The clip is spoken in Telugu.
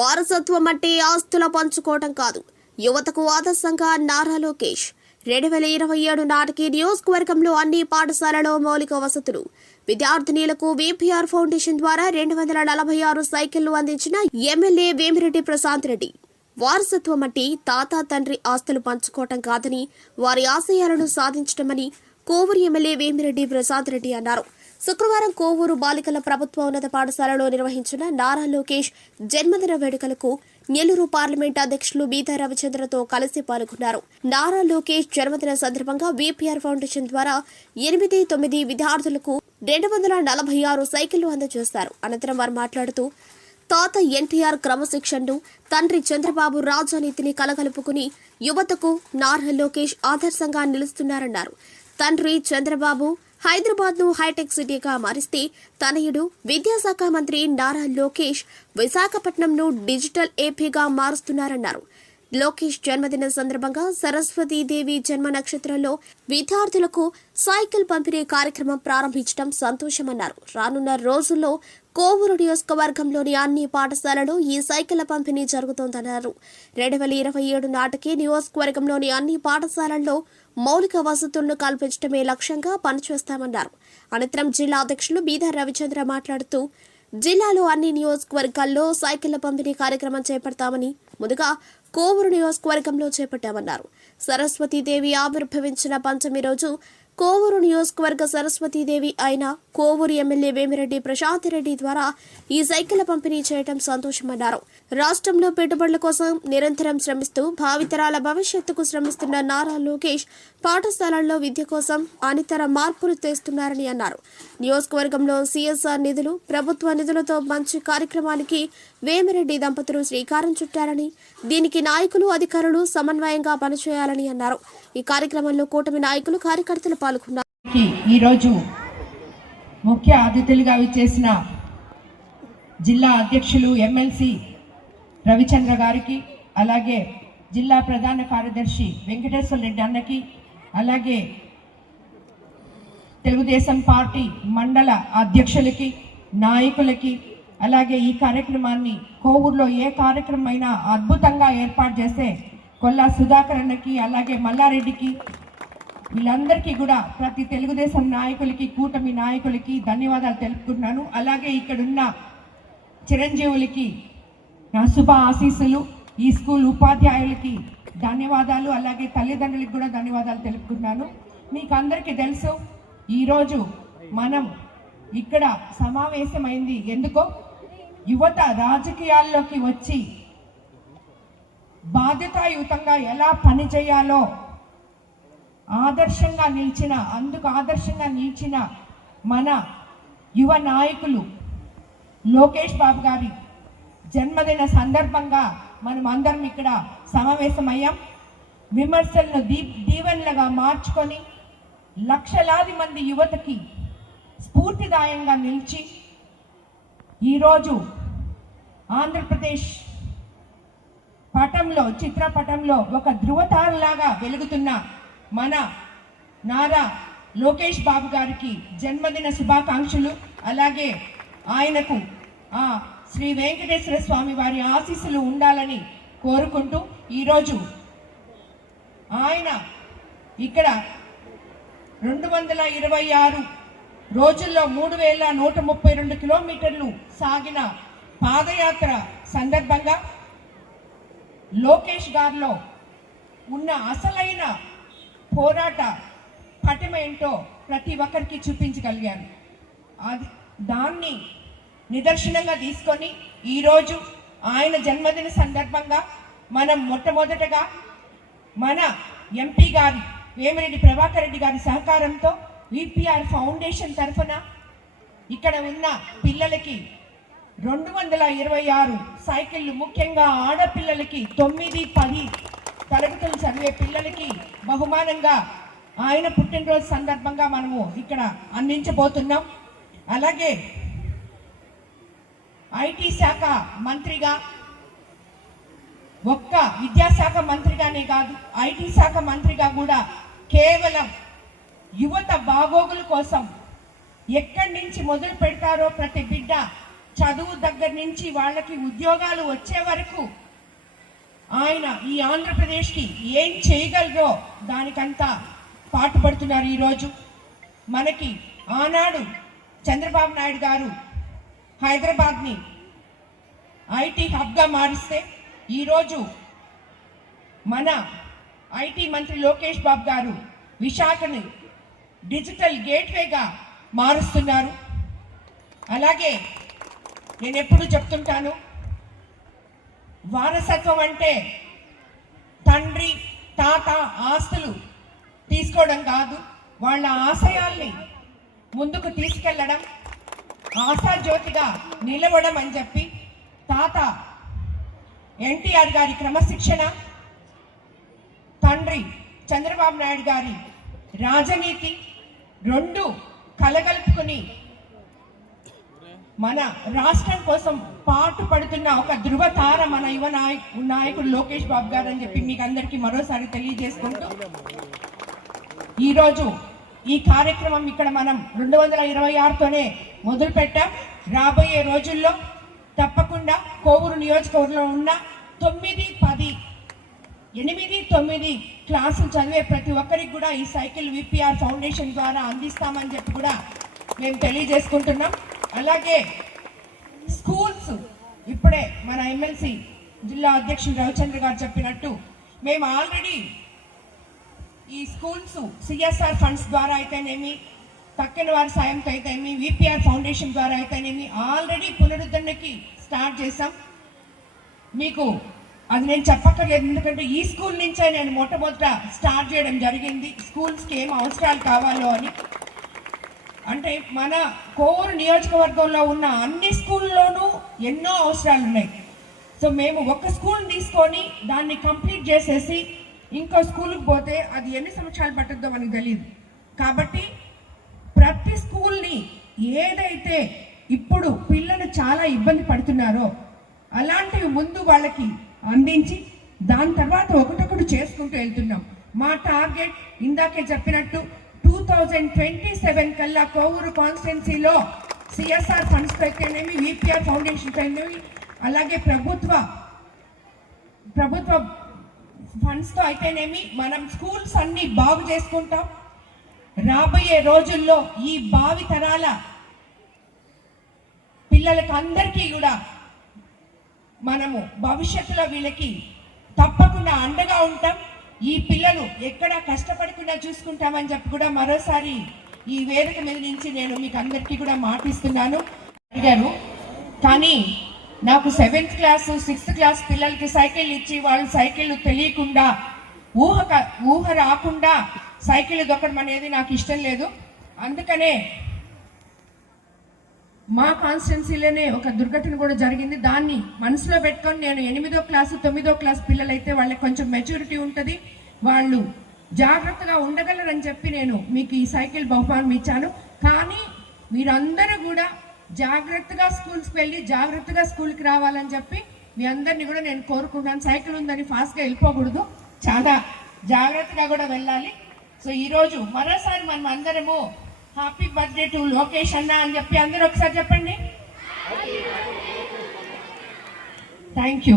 వారసత్వం అంటే ఆస్తుల పంచుకోవడం కాదు, యువతకు ఆదర్శంగా నారా లోకేష్ 2027 నాటికి నియోజకవర్గంలో అన్ని పాఠశాలలో మౌలిక వసతులు. విద్యార్థినీలకు వీపీఆర్ ఫౌండేషన్ ద్వారా 246 సైకిళ్లు అందించిన ఎమ్మెల్యే వేమిరెడ్డి ప్రశాంత్ రెడ్డి. వారసత్వం అంటే తాత తండ్రి ఆస్తులు పంచుకోవటం కాదని, వారి ఆశయాలను సాధించటమని కోవూరు ఎమ్మెల్యే వేమిరెడ్డి ప్రశాంత్ రెడ్డి అన్నారు. శుక్రవారం కోవూరు బాలికల ప్రభుత్వ ఉన్నత పాఠశాలలో నిర్వహించిన నారా లోకేష్ జన్మదిన వేడుకలకు నెల్లూరు పార్లమెంట్ అధ్యక్షులు బీదా రవిచంద్రతో కలిసి పాల్గొన్నారు. నారా లోకేష్ జన్మదిన సందర్భంగా వీపీఆర్ ఫౌండేషన్ ద్వారా 8-9 విద్యార్థులకు 246 సైకిళ్లు అందజేశారు. అనంతరం వారు మాట్లాడుతూ, తాత ఎన్టీఆర్ క్రమశిక్షణను, తండ్రి చంద్రబాబు రాజనీతిని కలగలుపుకుని యువతకు నారా లోకేష్ ఆదర్శంగా నిలుస్తున్నారన్నారు. తండ్రి చంద్రబాబు హైదరాబాద్ను హైటెక్ సిటీగా మారిస్తే, తనయుడు విద్యాశాఖ మంత్రి నారా లోకేష్ విశాఖపట్నంను డిజిటల్ ఏపీగా మారుస్తున్నారన్నారు. లోకేష్ జన్మదిన సందర్భంగా సరస్వతీదేవి జన్మ నక్షత్రంలో విద్యార్థులకు సైకిల్ పంపిణీ కార్యక్రమం ప్రారంభించడం సంతోషమన్నారు. రానున్న రోజుల్లో కోవూరు నియోజకవర్గంలోని అన్ని పాఠశాలలో ఈ సైకిళ్ల పంపిణీ జరుగుతోందన్నారు. 2027 నాటికి నియోజకవర్గంలోని అన్ని పాఠశాలల్లో మౌలిక వసతులను కల్పించడమే లక్ష్యంగా పనిచేస్తామన్నారు. అనంతరం జిల్లా అధ్యక్షులు బీదా రవిచంద్ర మాట్లాడుతూ, జిల్లాలో అన్ని నియోజకవర్గాల్లో సైకిళ్ల పంపిణీ కార్యక్రమం చేపడతామని, ముందుగా కోవూరు నియోజకవర్గంలో చేపట్టామన్నారు. సరస్వతీదేవి ఆవిర్భవించిన పంచమి రోజు కోవూరు నియోజకవర్గ సరస్వతీదేవి అయిన కోవూరు ఎమ్మెల్యే వేమిరెడ్డి ప్రశాంత్ రెడ్డి ద్వారా ఈ సైకిళ్ల పంపిణీ చేయడం సంతోషమన్నారు. రాష్ట్రంలో పెట్టుబడుల కోసం నిరంతరం శ్రమిస్తూ భావితరాల భవిష్యత్తుకు శ్రమిస్తున్న నారా లోకేష్ పాఠశాలల్లో విద్య కోసం అనితర మార్పులు తెస్తున్నారని అన్నారు. నియోజకవర్గంలో సీఎస్ఆర్ నిధులు, ప్రభుత్వ నిధులతో మంచి కార్యక్రమానికి వేమిరెడ్డి దంపతులు శ్రీకారం చుట్టారని, దీనికి నాయకులు, అధికారులు సమన్వయంగా పనిచేయాలని అన్నారు. ఈ కార్యక్రమంలో కూటమి నాయకులు, కార్యకర్తలు పాల్గొన్నారు. ఈరోజు ముఖ్య అతిథులుగా విచ్చేసిన జిల్లా అధ్యక్షులు ఎమ్మెల్సీ రవిచంద్ర గారికి, అలాగే జిల్లా ప్రధాన కార్యదర్శి వెంకటేశ్వర రెడ్డి అన్నకి, అలాగే తెలుగుదేశం పార్టీ మండల అధ్యక్షులకి, నాయకులకి, అలాగే ఈ కార్యక్రమాన్ని కోవూరులో ఏ కార్యక్రమం అయినా అద్భుతంగా ఏర్పాటు చేస్తే కొల్లా సుధాకర్ అన్నకి, అలాగే మల్లారెడ్డికి, వీళ్ళందరికీ కూడా ప్రతి తెలుగుదేశం నాయకులకి, కూటమి నాయకులకి ధన్యవాదాలు తెలుపుకుంటున్నాను. అలాగే ఇక్కడున్న చిరంజీవులకి నా శుభ ఆశీస్సులు, ఈ స్కూల్ ఉపాధ్యాయులకి ధన్యవాదాలు, అలాగే తల్లిదండ్రులకి కూడా ధన్యవాదాలు తెలుపుకుంటున్నాను. మీకు అందరికీ తెలుసు, ఈరోజు మనం ఇక్కడ సమావేశమైంది ఎందుకో, యువత రాజకీయాల్లోకి వచ్చి బాధ్యతాయుతంగా ఎలా పనిచేయాలో ఆదర్శంగా నిలిచిన మన యువ నాయకులు లోకేష్ బాబు గారి జన్మదిన సందర్భంగా మనం అందరం ఇక్కడ సమావేశమయ్యాం. విమర్శలను దీవెనలుగా మార్చుకొని లక్షలాది మంది యువతకి స్ఫూర్తిదాయంగా నిలిచి ఈరోజు ఆంధ్రప్రదేశ్ పటంలో, చిత్రపటంలో ఒక ధృవతారలాగా వెలుగుతున్న మన నారా లోకేష్ బాబు గారికి జన్మదిన శుభాకాంక్షలు. అలాగే ఆయనకు శ్రీ వెంకటేశ్వర స్వామి వారి ఆశీస్సులు ఉండాలని కోరుకుంటూ, ఈరోజు ఆయన ఇక్కడ 226 రోజుల్లో 3132 కిలోమీటర్లు సాగిన పాదయాత్ర సందర్భంగా లోకేష్ గారిలో ఉన్న అసలైన పోరాట పటిమేంటో ప్రతి ఒక్కరికి చూపించగలిగారు. దాన్ని నిదర్శనంగా తీసుకొని ఈరోజు ఆయన జన్మదిన సందర్భంగా మనం మొట్టమొదటగా మన ఎంపీ గారి వేమిరెడ్డి ప్రభాకర్ రెడ్డి గారి సహకారంతో వీపీఆర్ ఫౌండేషన్ తరఫున ఇక్కడ ఉన్న పిల్లలకి 226 సైకిళ్ళు, ముఖ్యంగా ఆడపిల్లలకి 9-10 తరగతులు చదివే పిల్లలకి బహుమానంగా ఆయన పుట్టినరోజు సందర్భంగా మనము ఇక్కడ అందించబోతున్నాం. అలాగే ఐటీ శాఖ మంత్రిగా, ఒక్క విద్యాశాఖ మంత్రిగానే కాదు, ఐటీ శాఖ మంత్రిగా కూడా కేవలం యువత బాగోగుల కోసం ఎక్కడి నుంచి మొదలు పెడతారో ప్రతి బిడ్డ చదువు దగ్గర నుంచి వాళ్ళకి ఉద్యోగాలు వచ్చే వరకు ఆయన ఈ ఆంధ్రప్రదేశ్కి ఏం చేయగలరో దానికంతా పాటుపడుతున్నారు. ఈరోజు మనకి ఆనాడు చంద్రబాబు నాయుడు గారు హైదరాబాద్ని ఐటీ హబ్గా మారిస్తే ఈరోజు మన ఐటీ మంత్రి లోకేష్ బాబు గారు విశాఖని డిజిటల్ గేట్వేగా మారుస్తున్నారు. అలాగే నేను ఎప్పుడు చెప్తుంటాను, వారసత్వం అంటే తండ్రి తాత ఆస్తులు తీసుకోవడం కాదు, వాళ్ళ ఆశయాల్ని ముందుకు తీసుకెళ్లడం, ఆశాజ్యోతిగా నిలవడం అని చెప్పి తాత ఎన్టీఆర్ గారి క్రమశిక్షణ, తండ్రి చంద్రబాబు నాయుడు గారి రాజనీతి రెండు కలగలుపుకుని మన రాష్ట్రం కోసం పాటు పడుతున్న ఒక ధృవతార మన యువ నాయకుడు లోకేష్ బాబు గారు అని చెప్పి మీకు అందరికీ మరోసారి తెలియజేసుకుంటూ ఈరోజు ఈ కార్యక్రమం ఇక్కడ మనం 226తోనే మొదలు పెట్టాం. రాబోయే రోజుల్లో తప్పకుండా కోవూరు నియోజకవర్గంలో ఉన్న 9, 10, 8, 9 క్లాసులు చదివే ప్రతి ఒక్కరికి కూడా ఈ సైకిల్ విపిఆర్ ఫౌండేషన్ ద్వారా అందిస్తామని చెప్పి కూడా మేము తెలియజేసుకుంటున్నాం. అలాగే స్కూల్స్ ఇప్పుడే మన ఎమ్మెల్సీ జిల్లా అధ్యక్షుడు రవిచంద్ర గారు చెప్పినట్టు మేము ఆల్రెడీ ఈ స్కూల్స్ సిఎస్ఆర్ ఫండ్స్ ద్వారా అయితేనేమి, తక్కిన వారి సాయంతో అయితేనేమి, విపిఆర్ ఫౌండేషన్ ద్వారా అయితేనేమి ఆల్రెడీ పునరుద్ధరణకి స్టార్ట్ చేసాం. మీకు అది నేను చెప్పక్కర్లేదు, ఎందుకంటే ఈ స్కూల్ నుంచే నేను మొట్టమొదట స్టార్ట్ చేయడం జరిగింది. స్కూల్స్కి ఏం అవసరాలు కావాలో అని. అంటే మన కోవూరు నియోజకవర్గంలో ఉన్న అన్ని స్కూల్లోనూ ఎన్నో అవసరాలు ఉన్నాయి. సో మేము ఒక స్కూల్ తీసుకొని దాన్ని కంప్లీట్ చేసేసి ఇంకో స్కూల్కి పోతే అది ఎన్ని సంవత్సరాలు పట్టుద్దో మనకు తెలియదు. కాబట్టి ప్రతి స్కూల్ని ఏదైతే ఇప్పుడు పిల్లలు చాలా ఇబ్బంది పడుతున్నారో అలాంటివి ముందు వాళ్ళకి అందించి దాని తర్వాత ఒకటొకటి చేసుకుంటూ వెళ్తున్నాం. మా టార్గెట్ ఇందాకే చెప్పినట్టు 2027 కల్లా కోవూరు కాన్స్టిట్యున్సీలో సిఎస్ఆర్ ఫండ్స్ అయితేనేమి, విపిఆర్ ఫౌండేషన్ అయితేనేమి, అలాగే ప్రభుత్వ ఫండ్స్తో అయితేనేమి మనం స్కూల్స్ అన్ని బాగు చేసుకుంటాం. రాబోయే రోజుల్లో ఈ భావి తరాల పిల్లలకి అందరికీ కూడా మనము భవిష్యత్తులో వీళ్ళకి తప్పకుండా అండగా ఉంటాం. ఈ పిల్లలు ఎక్కడ కష్టపడకుండా చూసుకుంటామని చెప్పి కూడా మరోసారి ఈ వేదిక మీద నుంచి నేను మీకు అందరికీ కూడా మాటిస్తున్నాను. అడిగారు కానీ నాకు 7th క్లాస్ 6th క్లాస్ పిల్లలకి సైకిల్ ఇచ్చి వాళ్ళు సైకిల్ తెలియకుండా ఊహ రాకుండా సైకిల్ దొక్కడం అనేది నాకు ఇష్టం లేదు. అందుకనే మా కాన్స్టిట్యున్సీలోనే ఒక దుర్ఘటన కూడా జరిగింది. దాన్ని మనసులో పెట్టుకొని నేను 8వ క్లాసు 9వ క్లాస్ పిల్లలైతే వాళ్ళకి కొంచెం మెచ్యూరిటీ ఉంటుంది, వాళ్ళు జాగ్రత్తగా ఉండగలరని చెప్పి నేను మీకు ఈ సైకిల్ బహుమానం ఇచ్చాను. కానీ మీరందరూ కూడా జాగ్రత్తగా స్కూల్స్కి వెళ్ళి జాగ్రత్తగా స్కూల్కి రావాలని చెప్పి మీ అందరినీ కూడా నేను కోరుకుంటున్నాను. సైకిల్ ఉందని ఫాస్ట్గా వెళ్ళిపోకూడదు, చాలా జాగ్రత్తగా కూడా వెళ్ళాలి. సో ఈరోజు మరోసారి మనం అందరము హ్యాపీ బర్త్డే టు లోకేష్ అన్న అని చెప్పి అందరూ ఒకసారి చెప్పండి. Thank you.